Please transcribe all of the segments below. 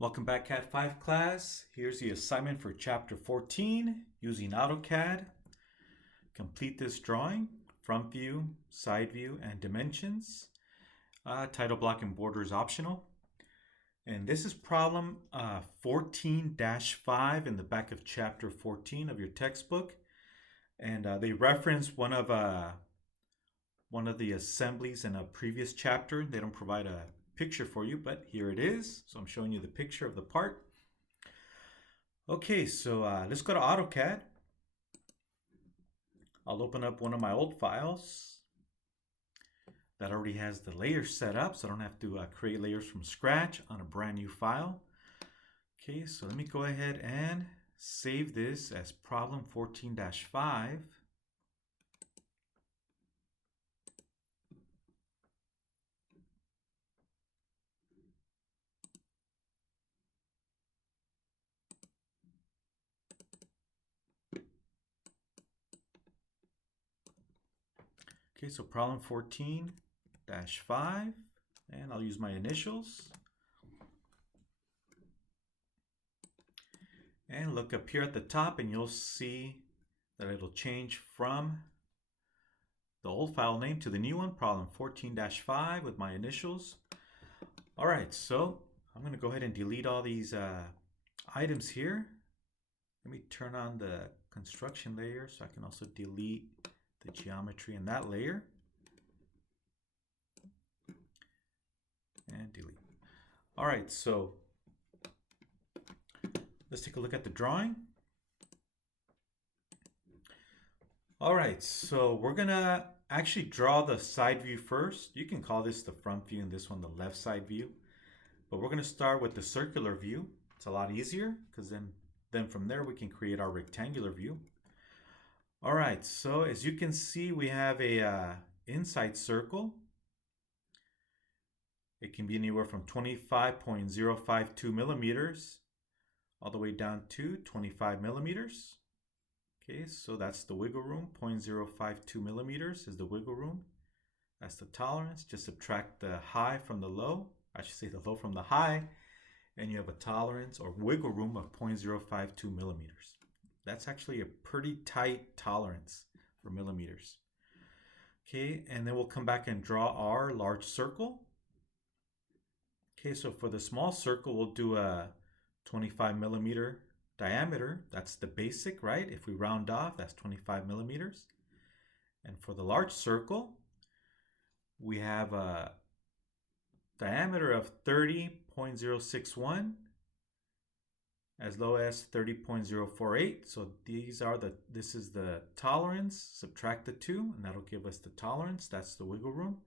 Welcome back, Cat 5 class. Here's the assignment for chapter 14 using AutoCAD. Complete this drawing, front view, side view, and dimensions. Title block and border is optional. And this is problem 14-5 in the back of chapter 14 of your textbook. And they reference one of the assemblies in a previous chapter. They don't provide a picture for you, but here it is. So I'm showing you the picture of the part. Okay, so let's go to AutoCAD. I'll open up one of my old files that already has the layers set up, so I don't have to create layers from scratch on a brand new file. Okay, so let me go ahead and save this as problem 14-5. Okay, so problem 14-5, and I'll use my initials. And look up here at the top and you'll see that it'll change from the old file name to the new one, problem 14-5 with my initials. All right, so I'm gonna go ahead and delete all these items here. Let me turn on the construction layer so I can also delete the geometry in that layer. And delete. All right, so let's take a look at the drawing. All right, so we're gonna actually draw the side view first. You can call this the front view and this one the left side view. But we're gonna start with the circular view. It's a lot easier because then from there we can create our rectangular view. All right, so as you can see, we have a inside circle. It can be anywhere from 25.052 millimeters all the way down to 25 millimeters. Okay, so that's the wiggle room. 0.052 millimeters is the wiggle room. That's the tolerance. Just subtract the high from the low. I should say the low from the high. And you have a tolerance or wiggle room of 0.052 millimeters. That's actually a pretty tight tolerance for millimeters. Okay, and then we'll come back and draw our large circle. Okay, so for the small circle, we'll do a 25 millimeter diameter. That's the basic, right? If we round off, that's 25 millimeters. And for the large circle, we have a diameter of 30.061 as low as 30.048. So this is the tolerance. Subtract the two, and that'll give us the tolerance. That's the wiggle room.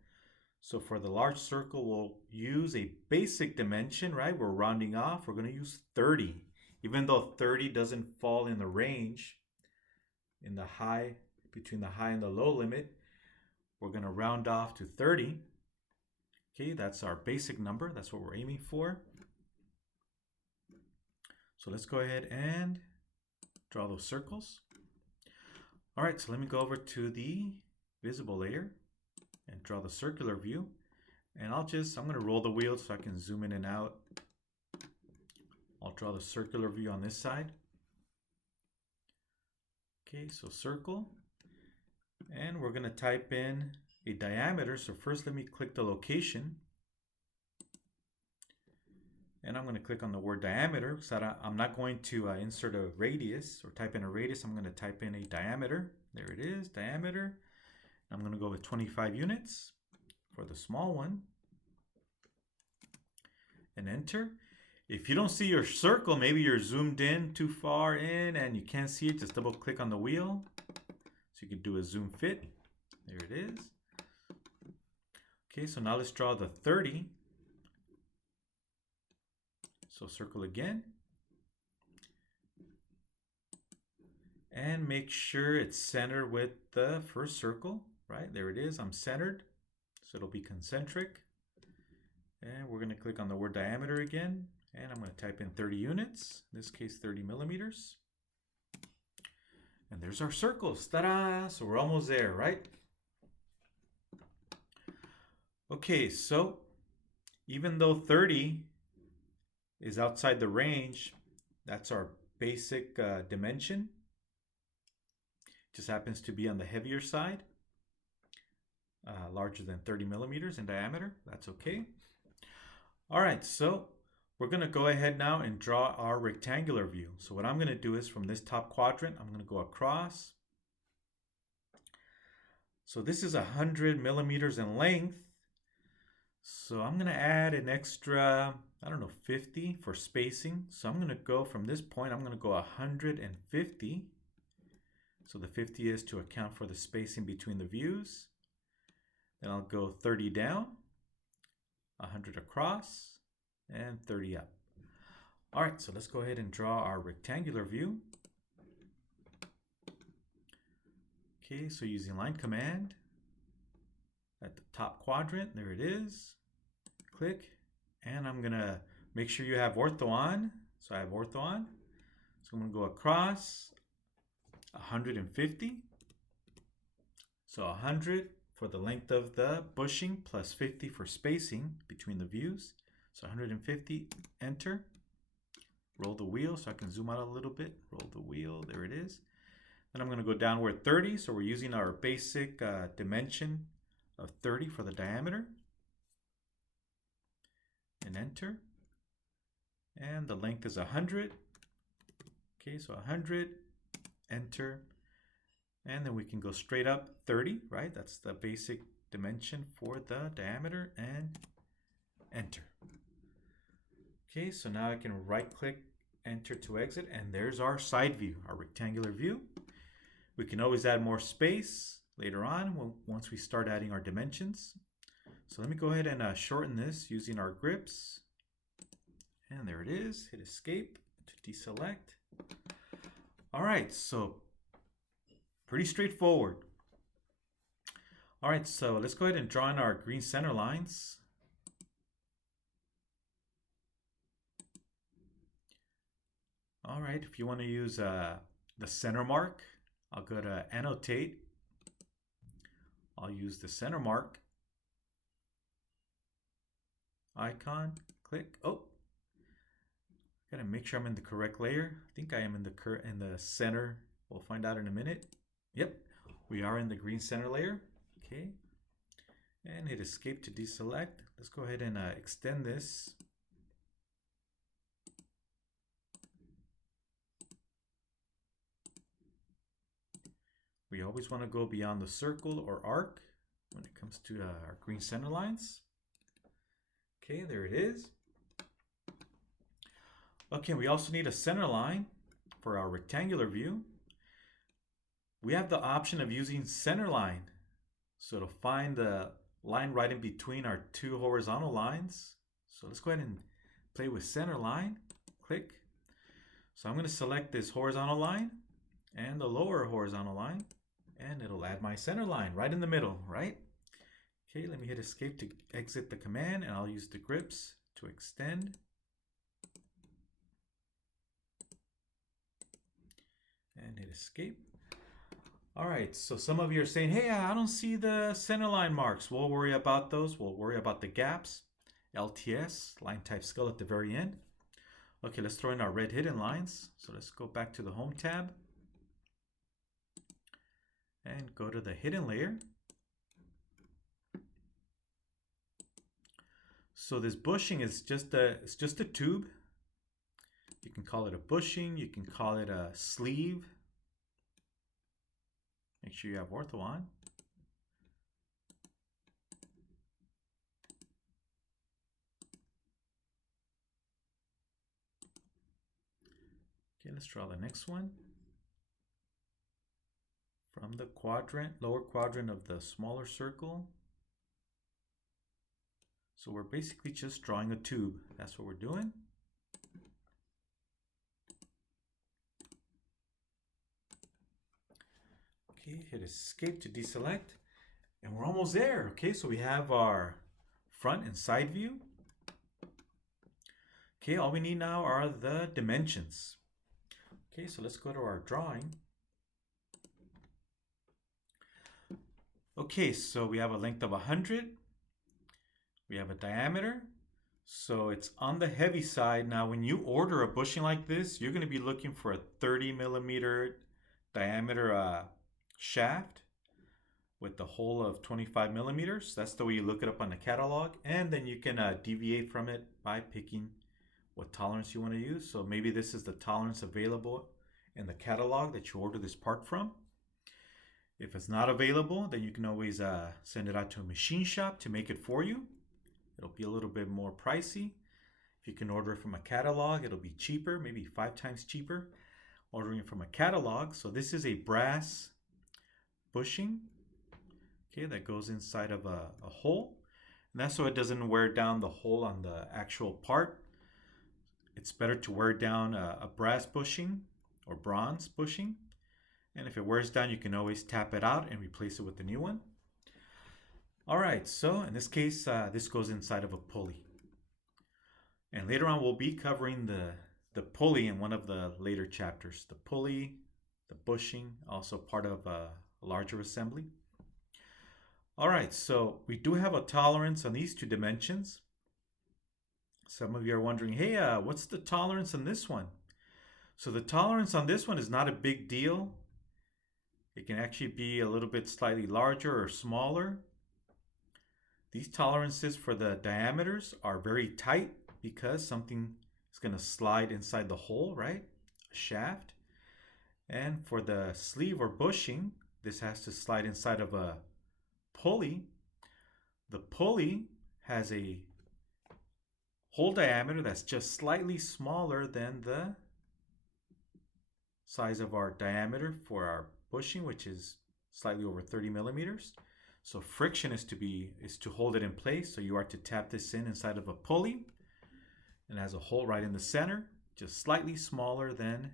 So for the large circle, we'll use a basic dimension, right? We're rounding off. We're going to use 30. Even though 30 doesn't fall in the range, in the high, between the high and the low limit, we're going to round off to 30. Okay, that's our basic number. That's what we're aiming for. So let's go ahead and draw those circles. All right, so let me go over to the visible layer and draw the circular view. And I'm going to roll the wheel so I can zoom in and out. I'll draw the circular view on this side. Okay, so circle. And we're going to type in a diameter. So first let me click the location. And I'm going to click on the word diameter because I'm not going to insert a radius or type in a radius. I'm going to type in a diameter. There it is, diameter. I'm going to go with 25 units for the small one. And enter. If you don't see your circle, maybe you're zoomed in too far in and you can't see it, just double click on the wheel. So you can do a zoom fit. There it is. Okay, so now let's draw the 30. So circle again. And make sure it's centered with the first circle, right? There it is, I'm centered. So it'll be concentric. And we're gonna click on the word diameter again. And I'm gonna type in 30 units, in this case 30 millimeters. And there's our circles, ta-da! So we're almost there, right? Okay, so even though 30 is outside the range, that's our basic dimension. Just happens to be on the heavier side, larger than 30 millimeters in diameter. That's okay. All right, so we're going to go ahead now and draw our rectangular view. So what I'm going to do is from this top quadrant, I'm going to go across. So this is 100 millimeters in length. So I'm going to add an extra, I don't know, 50 for spacing. So I'm going to go from this point, I'm going to go 150. So the 50 is to account for the spacing between the views. Then I'll go 30 down, 100 across, and 30 up. All right, so let's go ahead and draw our rectangular view. Okay, so using line command at the top quadrant, there it is. Click, and I'm gonna make sure you have ortho on. So I have ortho on. So I'm gonna go across 150. So 100 for the length of the bushing plus 50 for spacing between the views. So 150, enter. Roll the wheel so I can zoom out a little bit. Roll the wheel, there it is. Then I'm going to go downward 30. So we're using our basic dimension of 30 for the diameter. And enter. And the length is 100. Okay, so 100, enter. And then we can go straight up 30, right? That's the basic dimension for the diameter, and enter. Okay, so now I can right click, enter to exit, and there's our side view, our rectangular view. We can always add more space later on once we start adding our dimensions. So let me go ahead and shorten this using our grips. And there it is. Hit escape to deselect. All right, so pretty straightforward. All right, so let's go ahead and draw in our green center lines. All right, if you want to use the center mark, I'll go to annotate. I'll use the center mark icon, click. Oh, gotta make sure I'm in the correct layer. I think I am in the center. We'll find out in a minute. Yep, we are in the green center layer. Okay, and hit escape to deselect. Let's go ahead and extend this. We always want to go beyond the circle or arc when it comes to our green center lines. Okay, there it is. Okay, we also need a center line for our rectangular view. We have the option of using center line. So to find the line right in between our two horizontal lines. So let's go ahead and play with center line. Click. So I'm going to select this horizontal line and the lower horizontal line, and it'll add my center line right in the middle, right? Okay, let me hit escape to exit the command, and I'll use the grips to extend. And hit escape. All right, so some of you are saying, hey, I don't see the center line marks. We'll worry about those. We'll worry about the gaps. LTS, line type scale at the very end. Okay, let's throw in our red hidden lines. So let's go back to the Home tab and go to the hidden layer. So this bushing is just a tube. You can call it a bushing. You can call it a sleeve. Make sure you have ortho on. Okay, let's draw the next one. From the quadrant, lower quadrant of the smaller circle. So we're basically just drawing a tube. That's what we're doing. Okay, hit escape to deselect. And we're almost there. Okay, so we have our front and side view. Okay, all we need now are the dimensions. Okay, so let's go to our drawing. Okay, so we have a length of 100. We have a diameter. So it's on the heavy side. Now, when you order a bushing like this, you're going to be looking for a 30 millimeter diameter shaft with the hole of 25 millimeters. That's the way you look it up on the catalog. And then you can deviate from it by picking what tolerance you want to use. So maybe this is the tolerance available in the catalog that you order this part from. If it's not available, then you can always send it out to a machine shop to make it for you. It'll be a little bit more pricey. If you can order it from a catalog, it'll be cheaper, maybe 5 times cheaper ordering it from a catalog. So this is a brass bushing, okay, that goes inside of a hole. And that's so it doesn't wear down the hole on the actual part. It's better to wear down a brass bushing or bronze bushing. And if it wears down, you can always tap it out and replace it with a new one. All right, so in this case, this goes inside of a pulley. And later on, we'll be covering the pulley in one of the later chapters. The pulley, the bushing, also part of a larger assembly. All right, so we do have a tolerance on these two dimensions. Some of you are wondering, hey, what's the tolerance on this one? So the tolerance on this one is not a big deal. It can actually be a little bit slightly larger or smaller. These tolerances for the diameters are very tight because something is going to slide inside the hole, right? A shaft. And for the sleeve or bushing, this has to slide inside of a pulley. The pulley has a hole diameter that's just slightly smaller than the size of our diameter for our bushing, which is slightly over 30 millimeters. So friction is to hold it in place. So you are to tap this inside of a pulley, and it has a hole right in the center, just slightly smaller than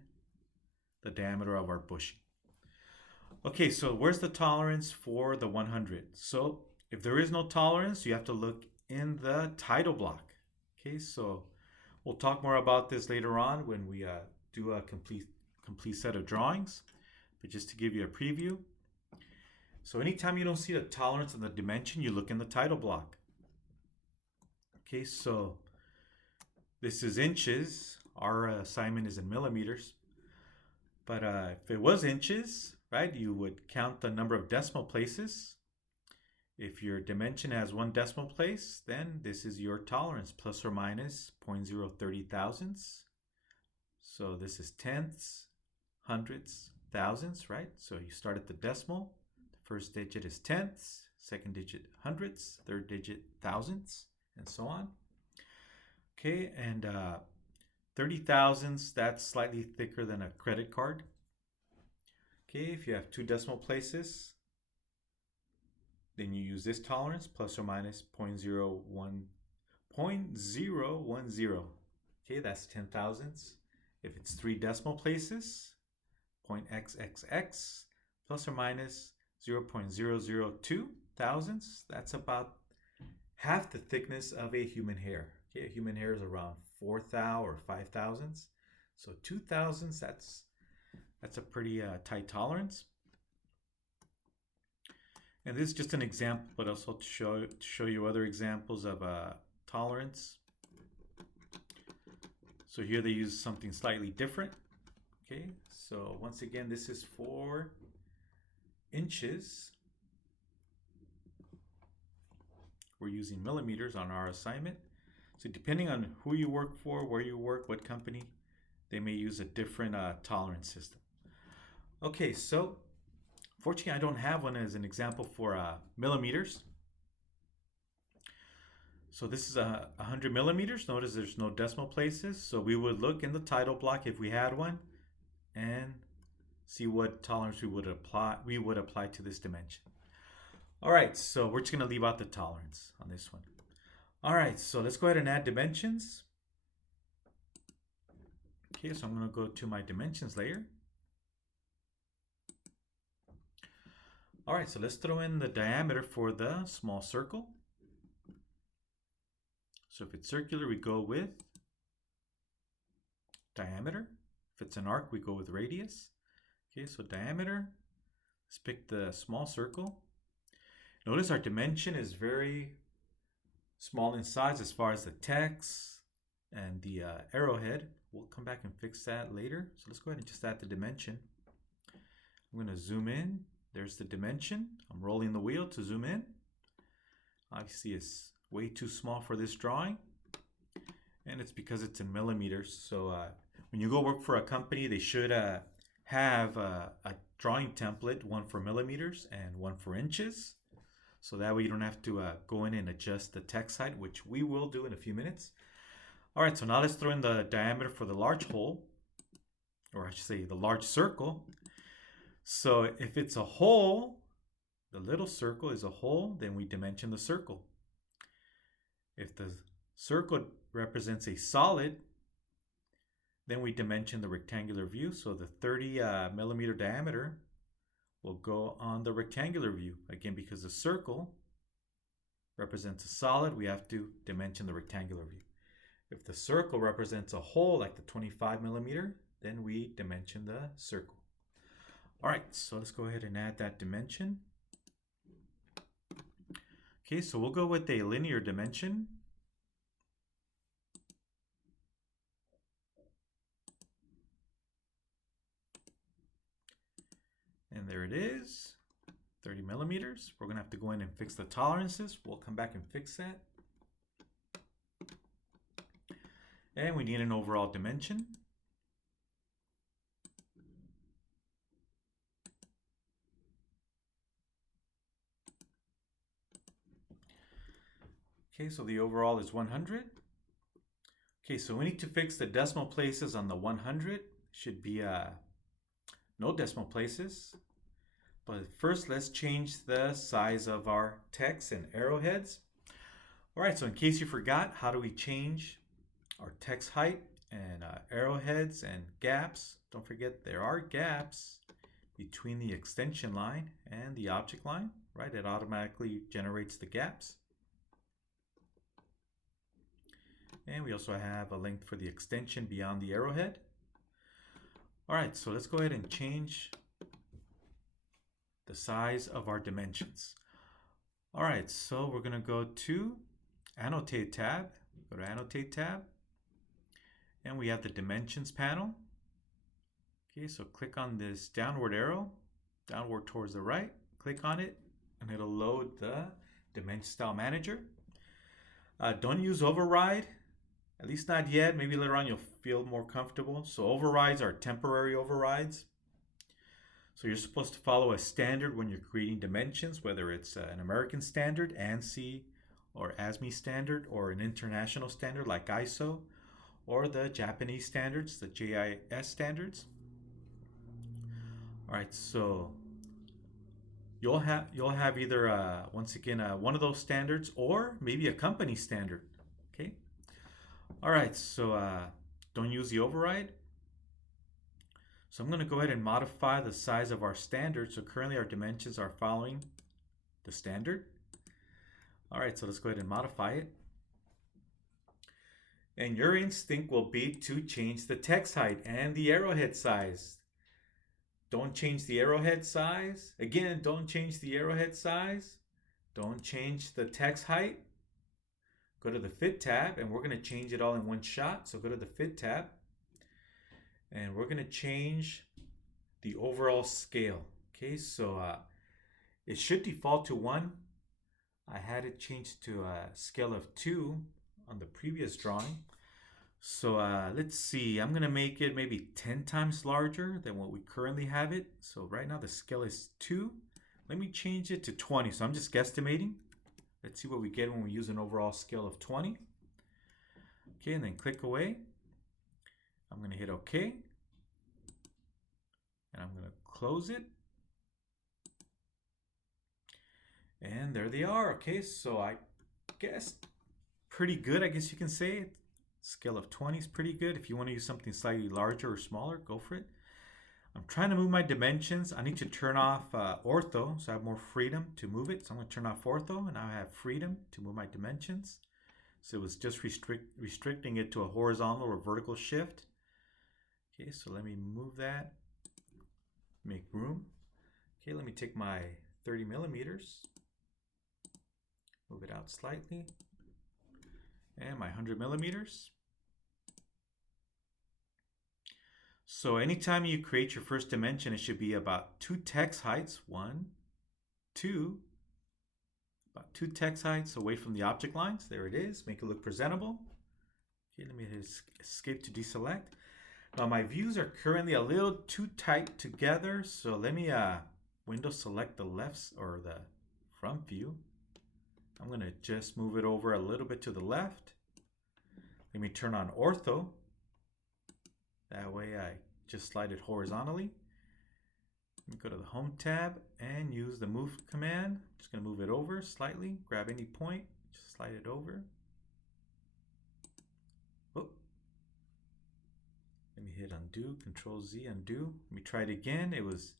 the diameter of our bushing. Okay, so where's the tolerance for the 100? So if there is no tolerance, you have to look in the title block. Okay, so we'll talk more about this later on when we do a complete set of drawings. But just to give you a preview, so anytime you don't see the tolerance and the dimension, you look in the title block. Okay, so this is inches. Our assignment is in millimeters. But if it was inches, right, you would count the number of decimal places. If your dimension has 1 decimal place, then this is your tolerance, plus or minus 0.030 thousandths. So this is tenths, hundredths, thousandths, right? So you start at the decimal. First digit is tenths, second digit hundredths, third digit thousandths, and so on. Okay, and 30 thousandths, that's slightly thicker than a credit card. Okay, if you have 2 decimal places, then you use this tolerance, plus or minus 0.010. Okay, that's 10 thousandths. If it's 3 decimal places, 0.xxx, plus or minus 0.002 thousandths. That's about half the thickness of a human hair. Okay, a human hair is around 4 thou or 5 thousandths. So 2 thousandths, that's a pretty tight tolerance. And this is just an example, but also to show you other examples of tolerance. So here they use something slightly different. Okay, so once again, this is for inches. We're using millimeters on our assignment. So depending on who you work for, where you work, what company, they may use a different tolerance system. Okay, so fortunately I don't have one as an example for millimeters. So this is 100 millimeters. Notice there's no decimal places. So we would look in the title block if we had one and see what tolerance we would apply to this dimension. All right, so we're just going to leave out the tolerance on this one. All right, so let's go ahead and add dimensions. Okay, so I'm going to go to my dimensions layer. All right, so let's throw in the diameter for the small circle. So if it's circular, we go with diameter. If it's an arc, we go with radius. Okay, so diameter, let's pick the small circle. Notice our dimension is very small in size as far as the text and the arrowhead. We'll come back and fix that later. So let's go ahead and just add the dimension. I'm going to zoom in. There's the dimension. I'm rolling the wheel to zoom in. Obviously it's way too small for this drawing, and it's because it's in millimeters. So when you go work for a company, they should have a drawing template, one for millimeters and one for inches. So that way you don't have to go in and adjust the text height, which we will do in a few minutes. All right, so now let's throw in the diameter for the large hole, or I should say the large circle. So if it's a hole, the little circle is a hole, then we dimension the circle. If the circle represents a solid, then we dimension the rectangular view. So the 30 millimeter diameter will go on the rectangular view. Again, because the circle represents a solid, we have to dimension the rectangular view. If the circle represents a hole, like the 25 millimeter, then we dimension the circle. All right, so let's go ahead and add that dimension. Okay, so we'll go with a linear dimension. And there it is, 30 millimeters. We're gonna have to go in and fix the tolerances. We'll come back and fix that. And we need an overall dimension. Okay, so the overall is 100. Okay, so we need to fix the decimal places on the 100. Should be no decimal places. But first, let's change the size of our text and arrowheads. All right, so in case you forgot, how do we change our text height and arrowheads and gaps? Don't forget there are gaps between the extension line and the object line, right? It automatically generates the gaps. And we also have a length for the extension beyond the arrowhead. All right, so let's go ahead and change the size of our dimensions. All right, so we're gonna go to Annotate tab, go to Annotate tab, and we have the Dimensions panel. Okay, so click on this downward arrow, downward towards the right, click on it, and it'll load the Dimension Style Manager. Don't use override, at least not yet. Maybe later on you'll feel more comfortable. So overrides are temporary overrides. So you're supposed to follow a standard when you're creating dimensions, whether it's an American standard, ANSI, or ASME standard, or an international standard like ISO, or the Japanese standards, the JIS standards. All right, so you'll have either once again one of those standards or maybe a company standard. Okay. All right, so don't use the override. So I'm going to go ahead and modify the size of our standard. So currently our dimensions are following the standard. All right, so let's go ahead and modify it. And your instinct will be to change the text height and the arrowhead size. Don't change the arrowhead size. Again, don't change the arrowhead size. Don't change the text height. Go to the Fit tab, and we're going to change it all in one shot. So go to the Fit tab, and we're going to change the overall scale. Okay, so it should default to 1. I had it changed to a scale of 2 on the previous drawing. So let's see, I'm going to make it maybe 10 times larger than what we currently have it. So right now the scale is 2. Let me change it to 20. So I'm just guesstimating. Let's see what we get when we use an overall scale of 20. Okay, and then click away. I'm going to hit OK. And I'm going to close it. And there they are. Okay, so I guess pretty good, I guess you can say. Scale of 20 is pretty good. If you want to use something slightly larger or smaller, go for it. I'm trying to move my dimensions. I need to turn off ortho, so I have more freedom to move it. So I'm going to turn off ortho, and now I have freedom to move my dimensions. So it was just restricting it to a horizontal or vertical shift. Okay, so let me move that, make room. Okay, let me take my 30 millimeters, move it out slightly. and my 100 millimeters. So anytime you create your first dimension, it should be about 2 text heights. 1, 2, about 2 text heights away from the object lines. There it is. Make it look presentable. Okay, let me hit escape to deselect. Now my views are currently a little too tight together, so let me window select the left or the front view. I'm going to just move it over a little bit to the left. Let me turn on ortho. That way I just slide it horizontally. Let me go to the home tab and use the move command. I'm just going to move it over slightly. Grab any point, just slide it over. Oh. Let me hit undo, Control Z, undo. Let me try it again. It was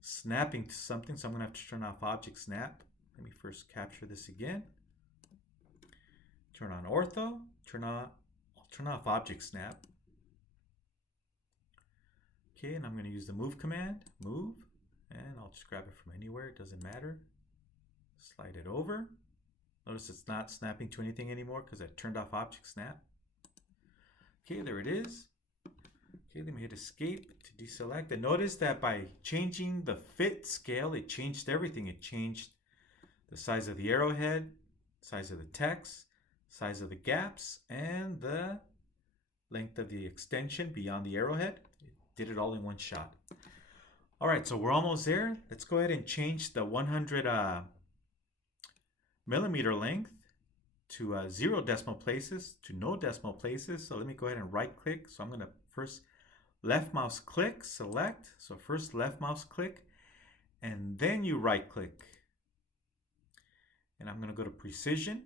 snapping to something, so I'm going to have to turn off object snap. Let me first capture this again. Turn on ortho. I'll turn off object snap. Okay, and I'm going to use the move command. Move, and I'll just grab it from anywhere. It doesn't matter. Slide it over. Notice it's not snapping to anything anymore because I turned off object snap. Okay, there it is. Okay, let me hit escape to deselect. And notice that by changing the fit scale, it changed everything. It changed the size of the arrowhead, size of the text, size of the gaps, and the length of the extension beyond the arrowhead. It did it all in one shot. All right, so we're almost there. Let's go ahead and change the 100 millimeter length to 0 decimal places to no decimal places. So let me go ahead and right click. So I'm going to first left mouse click, select. So first left mouse click, and then you right click. And I'm going to go to precision,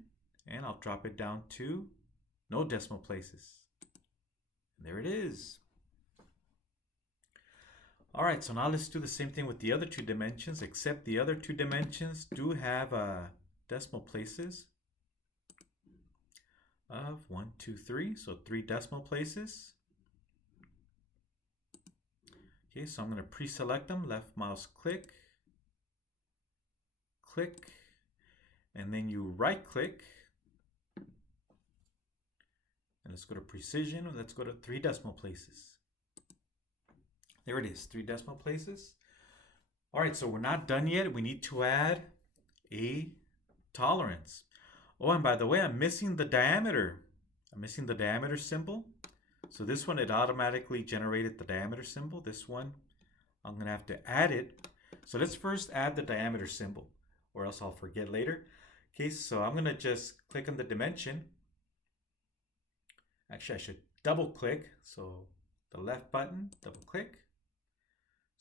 and I'll drop it down to no decimal places. And there it is. All right, so now let's do the same thing with the other 2 dimensions, except the other 2 dimensions do have decimal places of 1, 2, 3, so 3 decimal places. Okay, so I'm going to pre-select them, left mouse click, click, and then you right click. And let's go to precision, let's go to 3 decimal places. There it is, 3 decimal places. All right, so we're not done yet. We need to add a tolerance. Oh, and by the way, I'm missing the diameter. I'm missing the diameter symbol. So this one, it automatically generated the diameter symbol. This one, I'm going to have to add it. So let's first add the diameter symbol, or else I'll forget later. Okay, so I'm going to just click on the dimension. Actually, I should double click. So the left button, double click.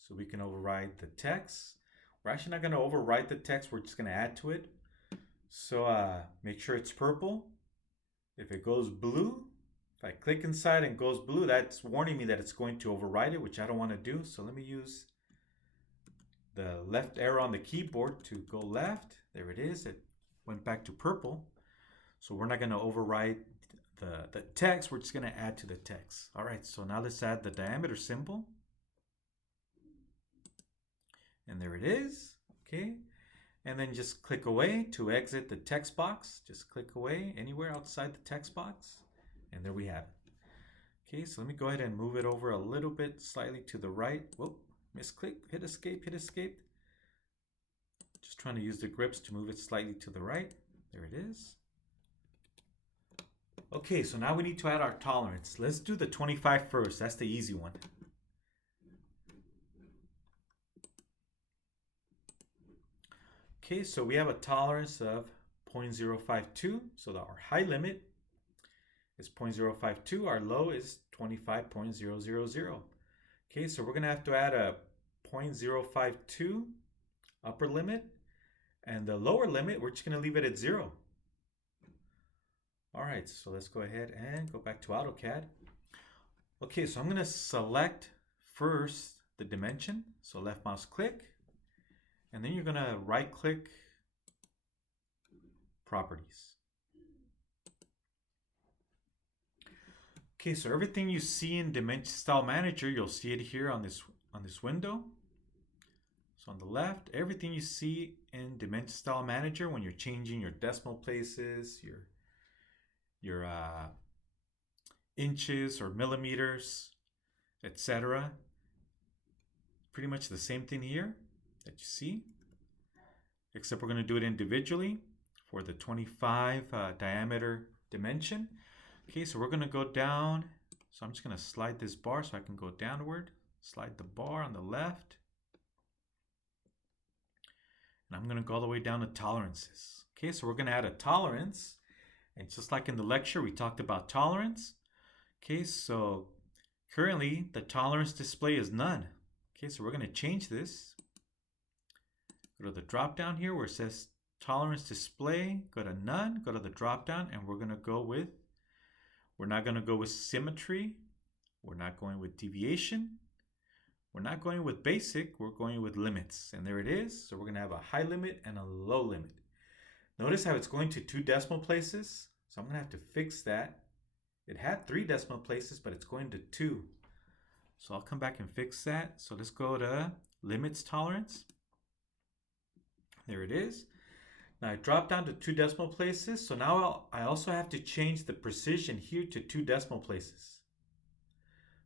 So we can override the text. We're actually not going to overwrite the text. We're just going to add to it. So make sure it's purple. If it goes blue, if I click inside and goes blue, that's warning me that it's going to override it, which I don't want to do. So let me use the left arrow on the keyboard to go left. There it is. It went back to purple. So we're not going to override the text. We're just going to add to the text. All right, so now let's add the diameter symbol. And there it is. Okay. And then just click away to exit the text box. Just click away anywhere outside the text box. And there we have it. Okay, so let me go ahead and move it over a little bit, slightly to the right. Whoop, misclick, hit escape, hit escape. Just trying to use the grips to move it slightly to the right. There it is. Okay, so now we need to add our tolerance. Let's do the 25 first. That's the easy one. Okay, so we have a tolerance of 0.052. So our high limit is 0.052. Our low is 25.000. Okay, so we're going to have to add a 0.052 upper limit. And the lower limit, we're just going to leave it at 0. All right, so let's go ahead and go back to AutoCAD. Okay, so I'm going to select first the dimension. So left mouse click. And then you're going to right click properties. Okay, so everything you see in Dimension Style Manager, you'll see it here on this window. So on the left, everything you see in Dimension Style Manager when you're changing your decimal places, your inches or millimeters, etc. Pretty much the same thing here that you see, except we're going to do it individually for the 25 diameter dimension. Okay, so we're going to go down. So I'm just going to slide this bar so I can go downward. Slide the bar on the left. And I'm going to go all the way down to tolerances. Okay, so we're going to add a tolerance. And just like in the lecture, we talked about tolerance. Okay, so currently the tolerance display is none. Okay, so we're going to change this. Go to the drop down here where it says tolerance display. Go to none. Go to the drop down, and we're going to go with, we're not going to go with symmetry. We're not going with deviation. We're not going with basic. We're going with limits. And there it is. So we're going to have a high limit and a low limit. Notice how it's going to 2 decimal places. So I'm going to have to fix that. It had 3 decimal places, but it's going to 2. So I'll come back and fix that. So let's go to limits tolerance. There it is. Now I dropped down to 2 decimal places. So now I also have to change the precision here to 2 decimal places.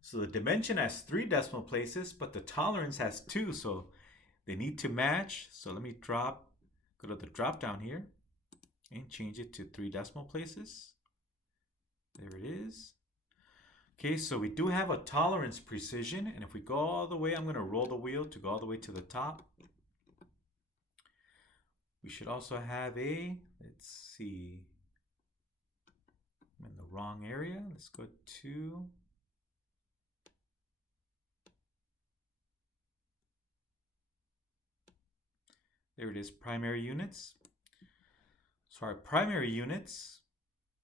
So the dimension has 3 decimal places, but the tolerance has 2. So they need to match. So let me go to the drop down here and change it to 3 decimal places. There it is. Okay, so we do have a tolerance precision, and if we go all the way, I'm going to roll the wheel to go all the way to the top. We should also have let's see, I'm in the wrong area. Let's go to, there it is, primary units. So our primary units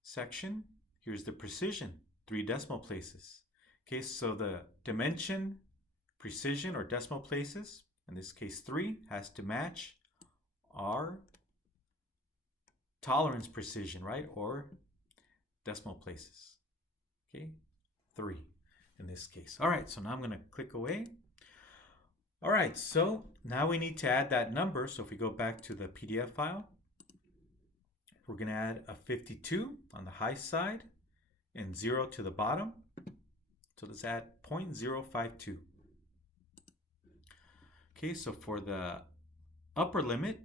section, here's the precision, 3 decimal places. Okay, so the dimension, precision, or decimal places, in this case 3, has to match our tolerance precision, right? Or decimal places. Okay, 3 in this case. All right, so now I'm going to click away. All right, so now we need to add that number. So if we go back to the PDF file, we're going to add a 52 on the high side and 0 to the bottom. So let's add 0.052. Okay, so for the upper limit,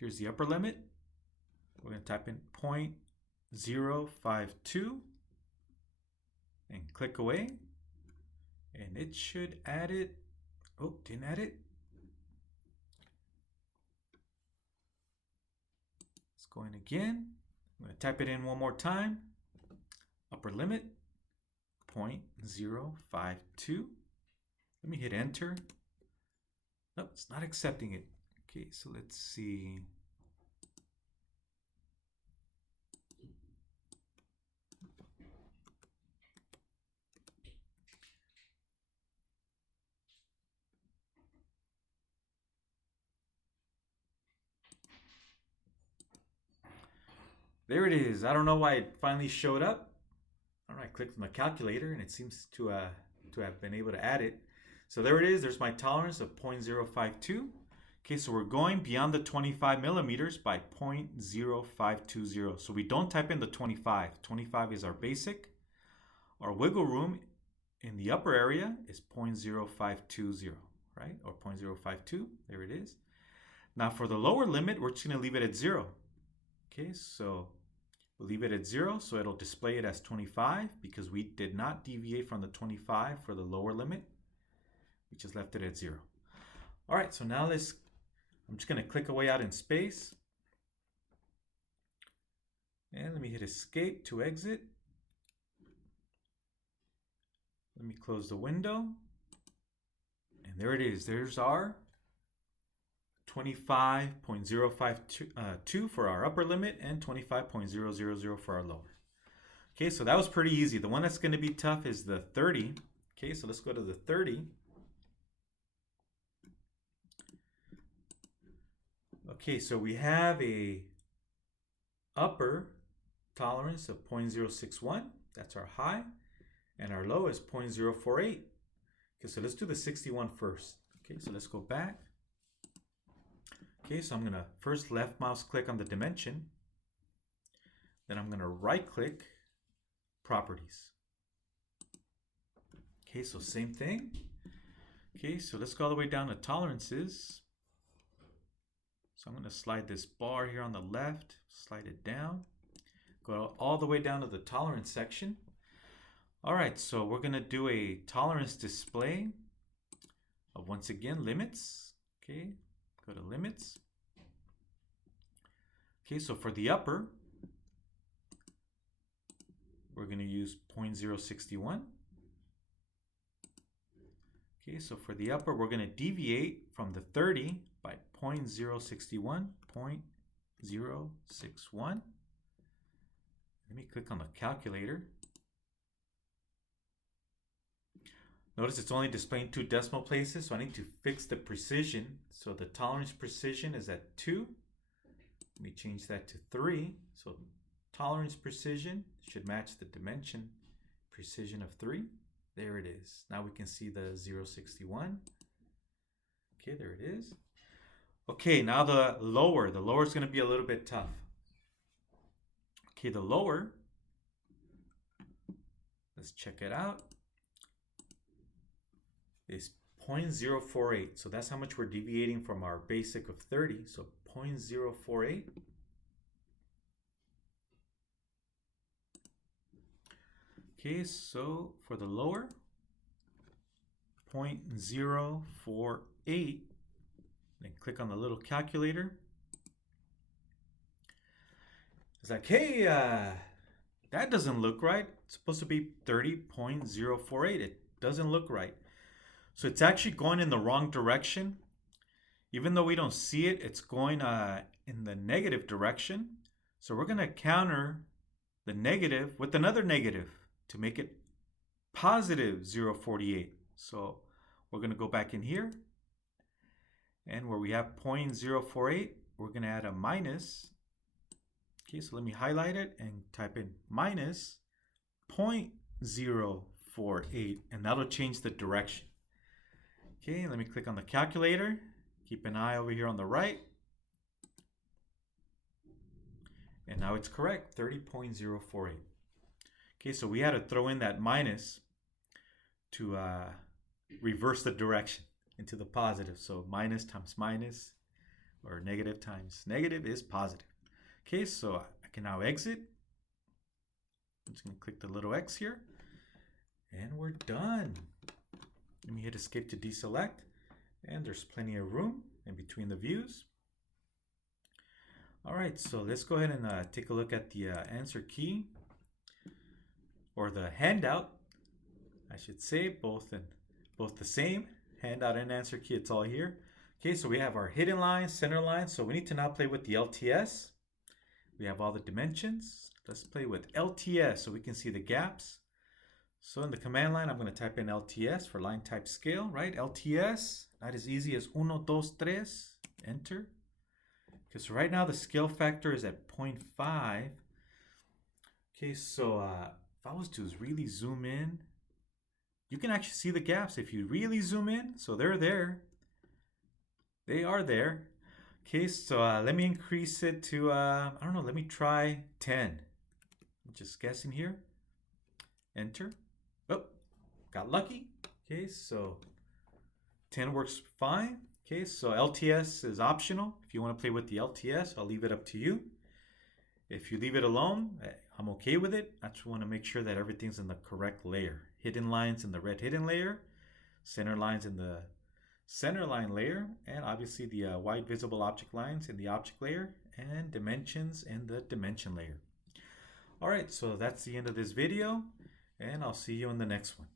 here's the upper limit. We're going to type in 0.052 and click away. And it should add it. Oh, didn't add it. Let's go in again. I'm going to type it in one more time. Upper limit 0.052. Let me hit enter. Nope, it's not accepting it. Okay, so let's see. There it is. I don't know why it finally showed up. All right, I clicked on the calculator and it seems to have been able to add it. So there it is. There's my tolerance of 0.052. Okay, so we're going beyond the 25 millimeters by 0.0520. So we don't type in the 25. 25 is our basic. Our wiggle room in the upper area is 0.0520, right? Or 0.052. There it is. Now for the lower limit, we're just going to leave it at 0. Okay, so we'll leave it at 0, so it'll display it as 25 because we did not deviate from the 25 for the lower limit. We just left it at 0. All right, so now I'm just going to click away out in space. And let me hit escape to exit. Let me close the window. And there it is. There's our 25.052 for our upper limit and 25.000 for our lower. Okay, so that was pretty easy. The one that's going to be tough is the 30. Okay, so let's go to the 30. Okay, so we have a upper tolerance of 0.061. That's our high. And our low is 0.048. Okay, so let's do the 61 first. Okay, so let's go back. Okay, so I'm going to first left mouse click on the dimension. Then I'm going to right click properties. Okay, so same thing. Okay, so let's go all the way down to tolerances. So I'm going to slide this bar here on the left, slide it down, go all the way down to the tolerance section. All right, so we're going to do a tolerance display of, once again, limits. Okay, go to limits. Okay, so for the upper, we're going to use 0.061. Okay, so for the upper, we're going to deviate from the 30 by 0.061, 0.061. Let me click on the calculator. Notice it's only displaying 2 decimal places, so I need to fix the precision. So the tolerance precision is at 2. Let me change that to 3. So tolerance precision should match the dimension precision of 3. There it is. Now we can see the 0.61. Okay, there it is. Okay, now the lower. The lower is going to be a little bit tough. Okay, the lower, let's check it out, is 0.048. So that's how much we're deviating from our basic of 30. So 0.048. Okay, so for the lower, 0.048. Then click on the little calculator. It's like, hey, that doesn't look right. It's supposed to be 30.048. It doesn't look right. So it's actually going in the wrong direction. Even though we don't see it, it's going in the negative direction. So we're going to counter the negative with another negative to make it positive 0.48. So we're going to go back in here. And where we have 0.048, we're going to add a minus. Okay, so let me highlight it and type in minus 0.048, and that'll change the direction. Okay, let me click on the calculator. Keep an eye over here on the right. And now it's correct, 30.048. Okay, so we had to throw in that minus to reverse the direction into the positive. So minus times minus, or negative times negative, is positive. Okay, so I can now exit. I'm just going to click the little X here. And we're done. Let me hit escape to deselect. And there's plenty of room in between the views. All right, so let's go ahead and take a look at the answer key, or the handout, I should say, both the same. Handout and answer key, it's all here. Okay, so we have our hidden line, center line. So we need to now play with the LTS. We have all the dimensions. Let's play with LTS so we can see the gaps. So in the command line, I'm going to type in LTS for line type scale, right? LTS, not as easy as 1, 2, 3, enter. Because right now the scale factor is at 0.5. Okay, so if I was to really zoom in, you can actually see the gaps if you really zoom in. So they're there. They are there. Okay, so let me increase it to, I don't know, let me try 10. I'm just guessing here. Enter. Oh, got lucky. Okay, so 10 works fine. Okay, so LTS is optional. If you want to play with the LTS, I'll leave it up to you. If you leave it alone, I'm okay with it. I just want to make sure that everything's in the correct layer. Hidden lines in the red hidden layer, center lines in the center line layer, and obviously the wide visible object lines in the object layer, and dimensions in the dimension layer. All right, so that's the end of this video, and I'll see you in the next one.